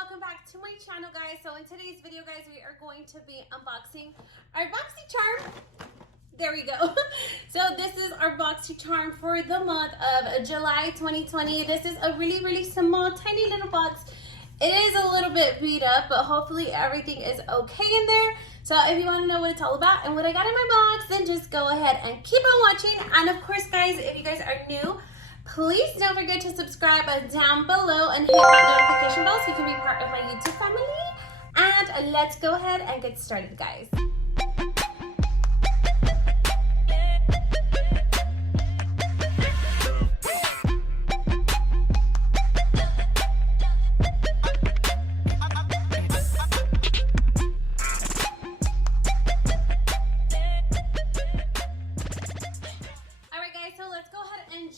welcome back to my channel, guys. So in today's video, guys, we are going to be unboxing our Boxycharm. There we go. So this is our Boxycharm for the month of July 2020. This is a really small, tiny little box. It is a little bit beat up, but hopefully everything is okay in there. So if you want to know what it's all about and what I got in my box, then just go ahead and keep on watching. And of course, guys, if you guys are new, please don't forget to subscribe down below and hit that notification bell so you can be part of my YouTube family. And let's go ahead and get started, guys.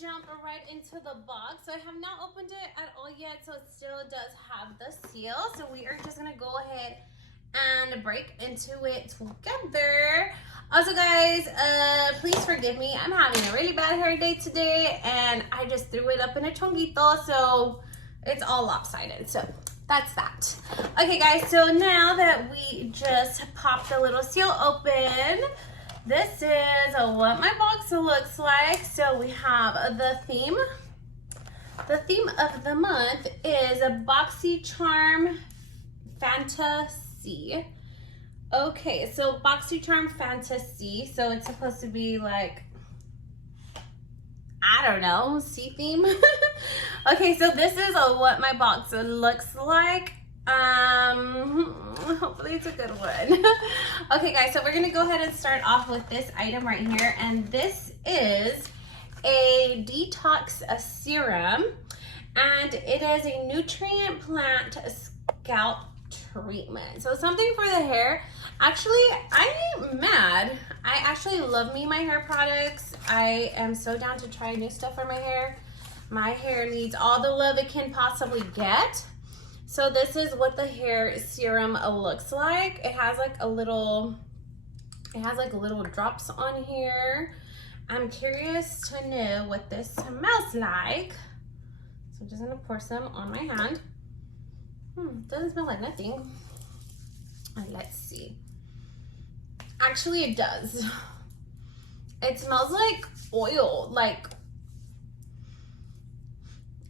Jump right into the box. So I have not opened it at all yet, so it still does have the seal. So we are just gonna go ahead and break into it together. Also, guys, please forgive me. I'm having a really bad hair day today, and I just threw it up in a chonguito, so it's all lopsided. So that's that. Okay, guys. So now that we just popped the little seal open, this is what my box looks like. So we have the theme. The theme of the month is a Boxycharm Fantasy. Okay, so Boxycharm Fantasy. So it's supposed to be like, I don't know, sea theme. Okay, so this is what my box looks like. Hopefully it's a good one. Okay, guys, so we're gonna go ahead and start off with this item right here, and this is a Detox serum, and it is a nutrient plant scalp treatment. So something for the hair. Actually, I ain't mad. I actually love my hair products. I am so down to try new stuff for my hair. My hair needs all the love it can possibly get. So this is what the hair serum looks like. It has like little drops on here. I'm curious to know what this smells like. So I'm just gonna pour some on my hand. Doesn't smell like nothing. Let's see. Actually, it does. It smells like oil,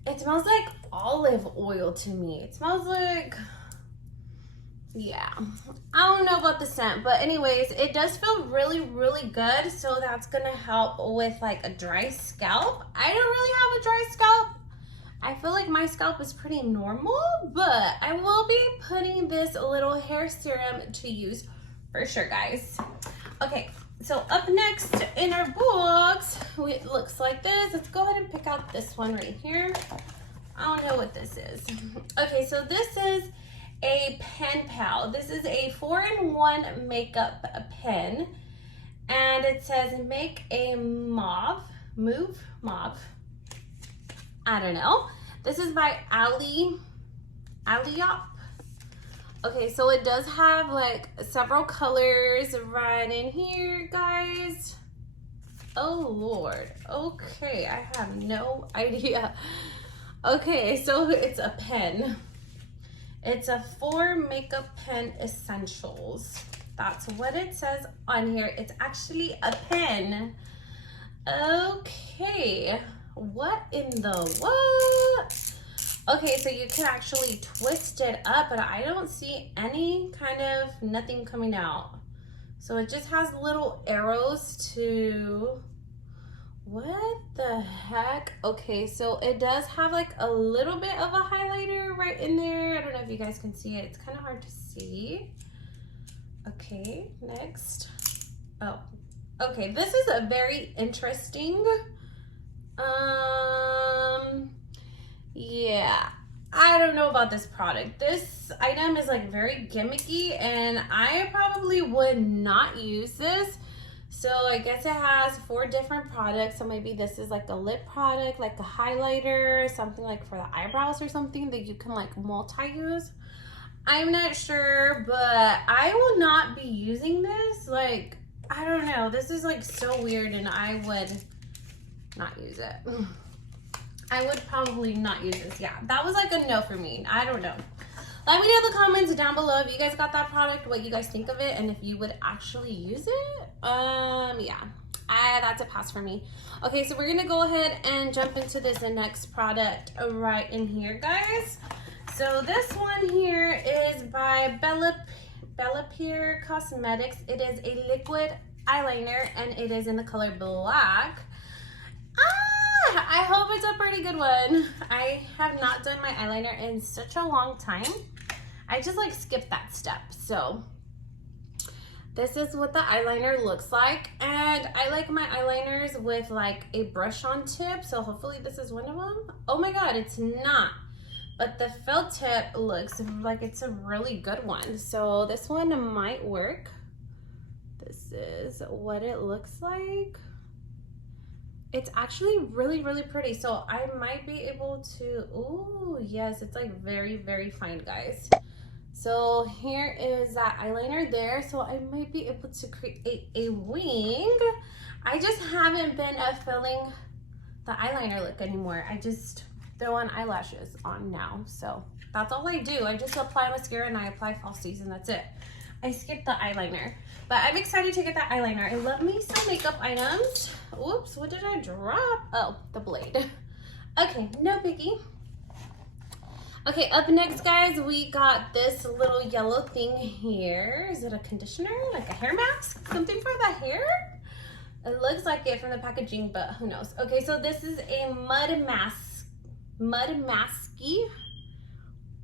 it smells like olive oil to me. It smells like, yeah. I don't know about the scent, but anyways, it does feel really good. So that's gonna help with like a dry scalp. I don't really have a dry scalp. I feel like my scalp is pretty normal, but I will be putting this little hair serum to use for sure, guys. Okay. So up next in our box, it looks like this. Let's go ahead and pick out this one right here. I don't know what this is. Okay, so this is a pen pal. This is a 4-in-1 makeup pen. And it says make a move mauve. I don't know. This is by Alleyoop. Okay, so it does have like several colors right in here, guys. Oh Lord. Okay, I have no idea. Okay, so it's a pen. It's a 4 makeup pen essentials. That's what it says on here. It's actually a pen. Okay, what in the what? Okay, so you can actually twist it up, but I don't see any kind of nothing coming out. So it just has little arrows to, what the heck? Okay, so it does have like a little bit of a highlighter right in there. I don't know if you guys can see it. It's kind of hard to see. Okay, next. Oh, okay, this is a very interesting, yeah, I don't know about this product. This item is like very gimmicky, and I probably would not use this. So I guess it has 4 different products. So maybe this is like a lip product, like a highlighter, something like for the eyebrows or something that you can like multi-use. I'm not sure, but I will not be using this. Like, I don't know. This is like so weird, and I would not use it. I would probably not use this. Yeah, that was like a no for me. I don't know. Let me know in the comments down below if you guys got that product, what you guys think of it, and if you would actually use it. Yeah, that's a pass for me. Okay, so we're gonna go ahead and jump into this next product right in here, guys. So this one here is by Bellapure Cosmetics. It is a liquid eyeliner and it is in the color black. I hope it's a pretty good one. I have not done my eyeliner in such a long time. I just like skipped that step. So this is what the eyeliner looks like, and I like my eyeliners with like a brush on tip, so hopefully this is one of them. Oh my god, it's not, but the felt tip looks like it's a really good one, so this one might work. This is what it looks like. It's actually really, really pretty, so I might be able to, oh yes, it's like very, very fine, guys. So here is that eyeliner there, so I might be able to create a wing. I just haven't been filling the eyeliner look anymore. I just throw on eyelashes on now, so that's all I do. I just apply mascara and I apply falsies, and that's it. I skipped the eyeliner, but I'm excited to get that eyeliner. I love me some makeup items. Oops, what did I drop? Oh, the blade. Okay, no biggie. Okay, up next, guys, we got this little yellow thing here. Is it a conditioner? Like a hair mask? Something for the hair? It looks like it from the packaging, but who knows? Okay, so this is a Mudmasky.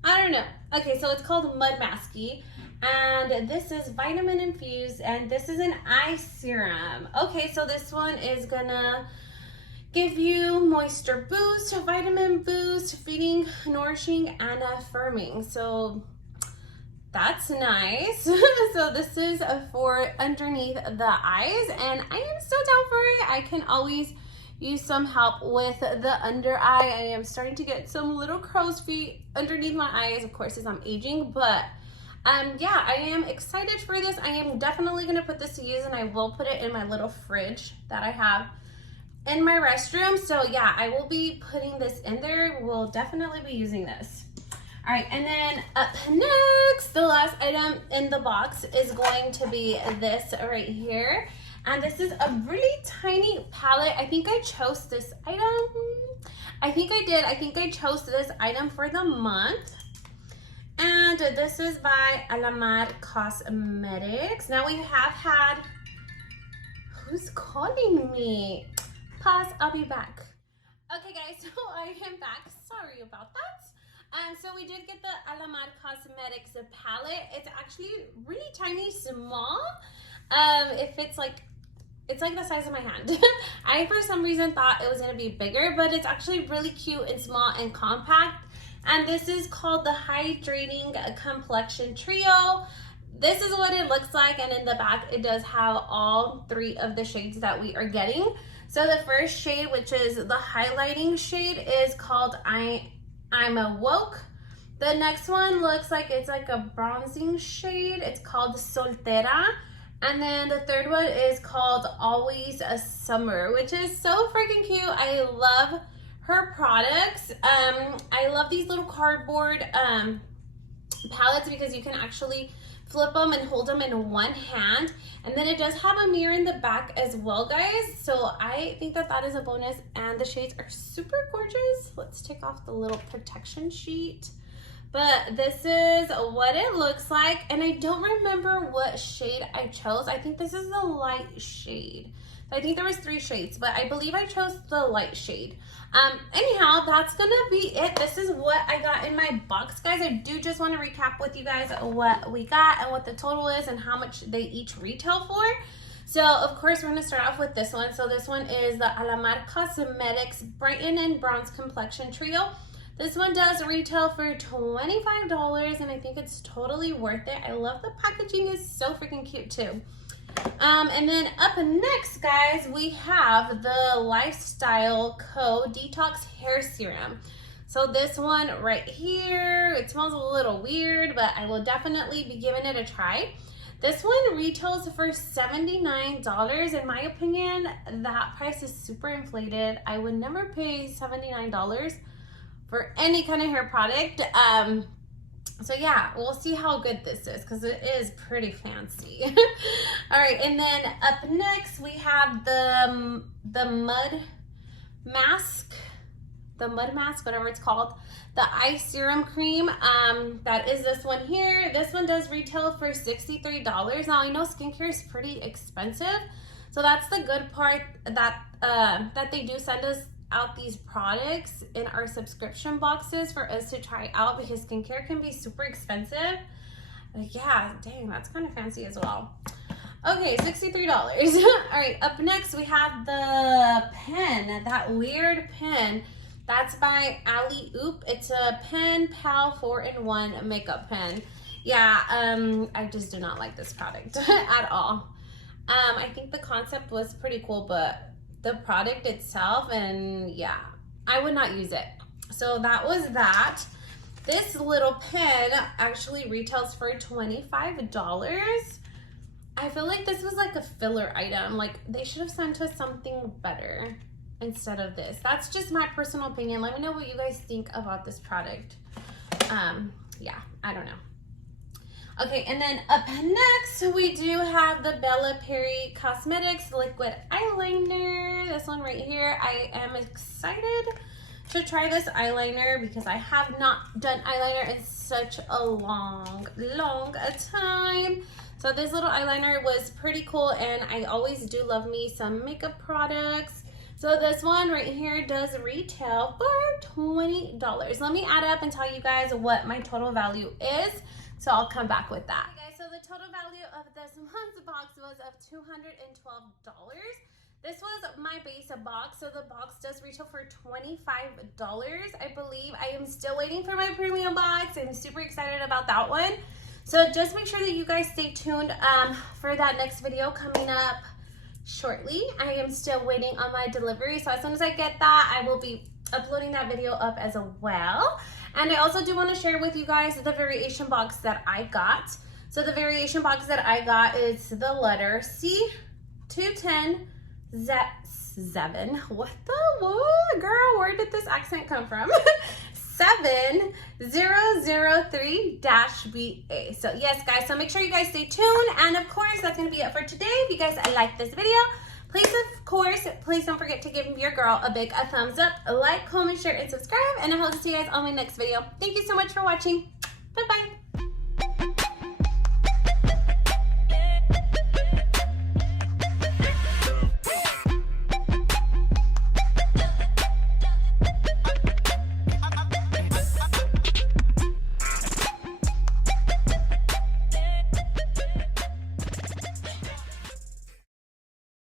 I don't know. Okay, so it's called Mudmasky. And this is vitamin infused, and this is an eye serum. Okay, so this one is gonna give you moisture boost, vitamin boost, feeding, nourishing, and firming. So that's nice. So this is for underneath the eyes, and I am so down for it. I can always use some help with the under eye. I am starting to get some little crow's feet underneath my eyes, of course, as I'm aging, but yeah, I am excited for this. I am definitely gonna put this to use, and I will put it in my little fridge that I have in my restroom. So yeah, I will be putting this in there. We'll definitely be using this. All right, and then up next, the last item in the box is going to be this right here. And this is a really tiny palette. I think I chose this item. I think I did. I think I chose this item for the month. And this is by Alamar Cosmetics. Now we have had, who's calling me? Pause, I'll be back. Okay guys, so I am back. Sorry about that. So we did get the Alamar Cosmetics palette. It's actually really tiny, small. It's like the size of my hand. I, for some reason, thought it was gonna be bigger, but it's actually really cute and small and compact. And this is called the Hydrating Complexion Trio. This is what it looks like, and in the back it does have all 3 of the shades that we are getting. So the first shade, which is the highlighting shade, is called I'm Awoke. The next one looks like it's like a bronzing shade. It's called Soltera. And then the third one is called Always a Summer, which is so freaking cute. I love her products. I love these little cardboard palettes because you can actually flip them and hold them in one hand. And then it does have a mirror in the back as well, guys. So I think that that is a bonus, and the shades are super gorgeous. Let's take off the little protection sheet. But this is what it looks like, and I don't remember what shade I chose. I think this is the light shade. I think there was 3 shades, but I believe I chose the light shade. Anyhow, that's gonna be it. This is what I got in my box, guys. I do just want to recap with you guys what we got and what the total is and how much they each retail for. So of course we're gonna start off with this one. So this one is the Alamar Cosmetics Brighton and Bronze Complexion Trio. This one does retail for $25, and I think it's totally worth it. I love the packaging, is so freaking cute too. And then up next, guys, we have the Lifestyle Co. Detox Hair Serum. So this one right here, it smells a little weird, but I will definitely be giving it a try. This one retails for $79. In my opinion, that price is super inflated. I would never pay $79 for any kind of hair product. So yeah, we'll see how good this is because it is pretty fancy. All right, and then up next we have the Mud Mask, whatever it's called, the eye serum cream. That is this one here. This one does retail for $63. Now I know skincare is pretty expensive, so that's the good part, that that they do send us out these products in our subscription boxes for us to try out, because skincare can be super expensive. Yeah, dang, that's kind of fancy as well. Okay, $63. All right, up next we have the pen, that weird pen. That's by Alleyoop. It's a Pen Pal 4-in-1 makeup pen. Yeah, I just do not like this product at all. I think the concept was pretty cool, but the product itself, and yeah, I would not use it. So that was that. This little pen actually retails for $25. I feel like this was like a filler item. Like they should have sent us something better instead of this. That's just my personal opinion. Let me know what you guys think about this product. Yeah, I don't know. Okay, and then up next, we do have the Bella Perry Cosmetics Liquid Eyeliner. This one right here. I am excited to try this eyeliner because I have not done eyeliner in such a long time. So this little eyeliner was pretty cool, and I always do love me some makeup products. So this one right here does retail for $20. Let me add up and tell you guys what my total value is. So I'll come back with that. Okay, guys, so the total value of this month's box was of $212. This was my base box, so the box does retail for $25, I believe. I am still waiting for my premium box. I'm super excited about that one. So just make sure that you guys stay tuned for that next video coming up shortly. I am still waiting on my delivery, so as soon as I get that, I will be uploading that video up as well. And I also do want to share with you guys the variation box that I got. So the variation box that I got is the letter C210 7. What girl, where did this accent come from? 7003-BA. So yes, guys, so make sure you guys stay tuned. And of course, that's going to be it for today. If you guys like this video, please, of course, please don't forget to give your girl a big thumbs up, like, comment, share, and subscribe. And I hope to see you guys on my next video. Thank you so much for watching. Bye-bye.